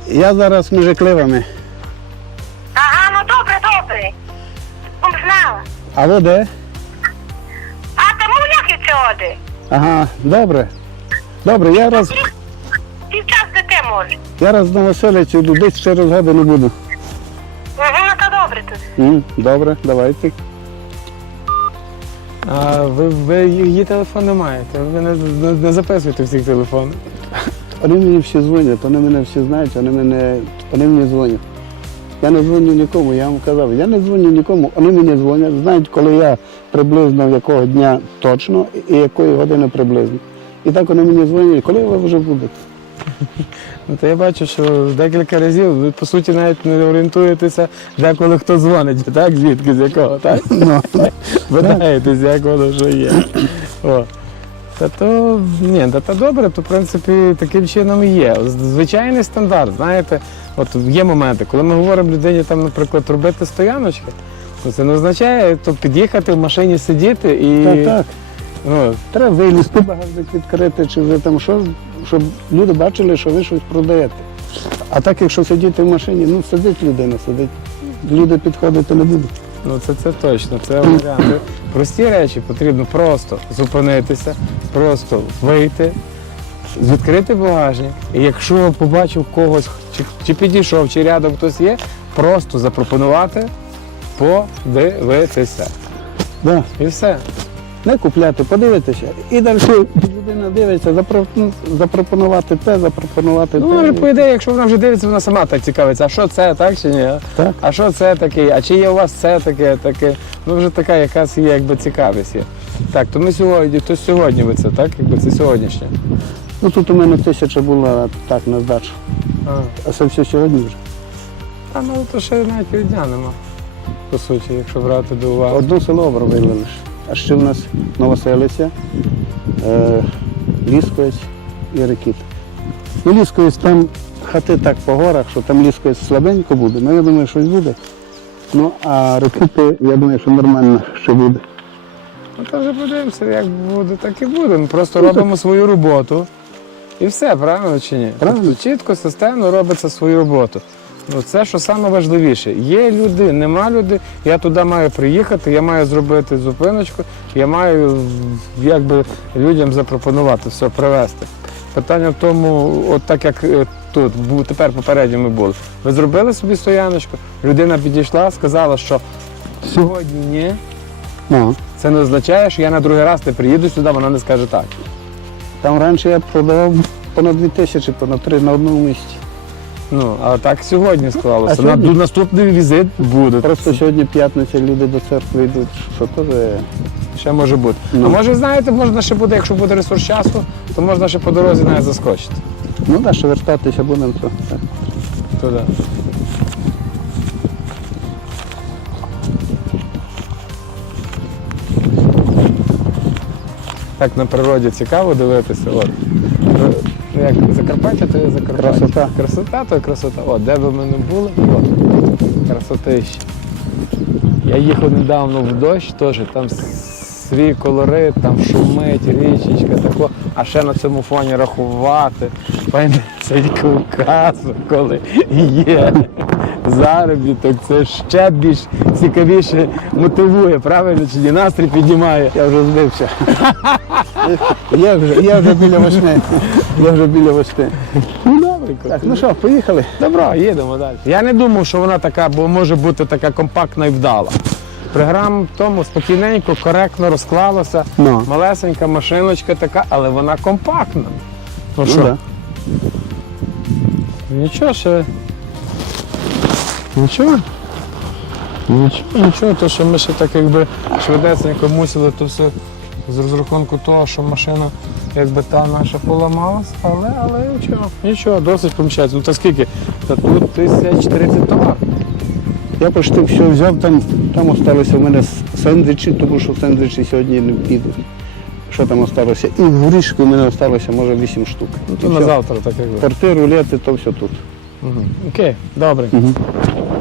Я зараз між Кливами. Ага, ну добре. Знала. А ви де? А тому як і сьогодні? Ага, добре. Добре, Час де ти можеш. я раз на Василицю йду, десь через годину буду. Угу, ну то добре тут. Добре, давайте. А ви її телефон не маєте, ви не записуєте всіх телефонів. Вони мені всі дзвонять, вони мене всі знають, вони мені дзвонять. Я не дзвоню нікому, я вам казав, я не дзвоню нікому, вони мені дзвонять, знають, коли я приблизно якого дня точно і якої години приблизно. І так вони мені дзвонять, коли ви вже будете. Ну, то я бачу, що декілька разів ви, по суті, навіть не орієнтуєтеся, де коли хто дзвонить, так? Звідки, з якого, так? Видаєтесь, як воно що є. О. Та добре, то в принципі таким чином і є. Звичайний стандарт, знаєте, от є моменти, коли ми говоримо людині, там, наприклад, робити стояночки, то це не означає то під'їхати в машині сидіти і. Так. Треба вилізти, багажник відкрити, чи вже там що, щоб люди бачили, що ви щось продаєте. А так, якщо сидіти в машині, ну сидить людина, сидить. Люди підходити не будуть. Ну це точно, це варіанти. Прості речі потрібно просто зупинитися, просто вийти, відкрити багажник. І якщо побачив когось, чи підійшов, чи рядом хтось є, просто запропонувати подивитися. Да. І все. Не купляти, подивитися. І далі людина дивиться, запропонувати те, запропонувати Ну, те. вона вже по ідеї, якщо вона вже дивиться, вона сама так цікавиться, а що це, так чи ні? Так. А що це таке? А чи є у вас це таке, таке? Ну, вже така якась є, якби цікавість є. Так, то ми сьогодні ви це, так? Якби це сьогоднішнє. Ну тут у мене 1000 була так на здачу. А це все сьогодні вже. А ну то ще навіть і дня нема, по суті, якщо брати до уваги. Одне село обробили лише. А ще в нас Новоселиця, Лісковець і Рекіт. Ну, Лісковець там хати так по горах, що там Лісковець слабенько буде, ну я думаю, щось буде. Ну, а Рекіти, я думаю, що нормально що буде. Ну то вже подивимося, як буде, так і буде. Ми просто робимо свою роботу. І все, правильно чи ні? Правильно. Тобто чітко, системно робиться свою роботу. Ну, це, що найважливіше. Є люди, нема людей, я туди маю приїхати, я маю зробити зупиночку, я маю якби людям запропонувати все, привезти. Питання в тому, от так як тут, тепер попередньо ми були. Ви зробили собі стояночку, людина підійшла, сказала, що сьогодні ні. Ну, Це не означає, що я на другий раз не приїду сюди, вона не скаже так. там раніше я продавав понад 2000, понад 3 на одному місці. Ну, а так сьогодні склалося. А сьогодні? Наступний візит буде. Просто сьогодні п'ятниця, люди до церкви йдуть, що теж. Ще може бути. Ну. А може, знаєте, можна ще буде, якщо буде ресурс часу, то можна ще по дорозі навіть заскочити. Ну так, що вертатися будемо, то так. Туди. Так на природі цікаво дивитися. От. Ну, як Закарпаття, то є Закарпаття. Красота. Красота, то красота. От, де би ми не були, от, красотища. Я їхав недавно в дощ, теж там свій колорит, там шумить, річечка, тако. А ще на цьому фоні рахувати. Цей Кавказ, коли є заробіток, це ще більш цікавіше мотивує, правильно чи ні? Настрій піднімає. Я вже збився. Я вже біля 8. Я вже біля 8. Ну, добре. Так, ну що, поїхали? Добро, їдемо далі. Я не думав, що вона така, бо може бути така компактна і вдала. Програма в тому спокійненько, коректно розклалася. Ну. Малесенька машиночка така, але вона компактна. Ну Ну, що? да. Нічого ще. Нічого. Нічого, то що ми ще так якби швидесенько мусили то все з розрахунку того, що машина якби та наша поламалась, але нічого, досить помічається. Ну та скільки? Та тут 1030 товар. Я почти все взяв, там осталося в мене сендвічі, тому що сендвічі сьогодні не підуть. Що там осталося? І горішки в мене осталося, може, 8 штук. Ну то І на все. завтра так якби. Торти, рулети, то все тут. Окей, добре.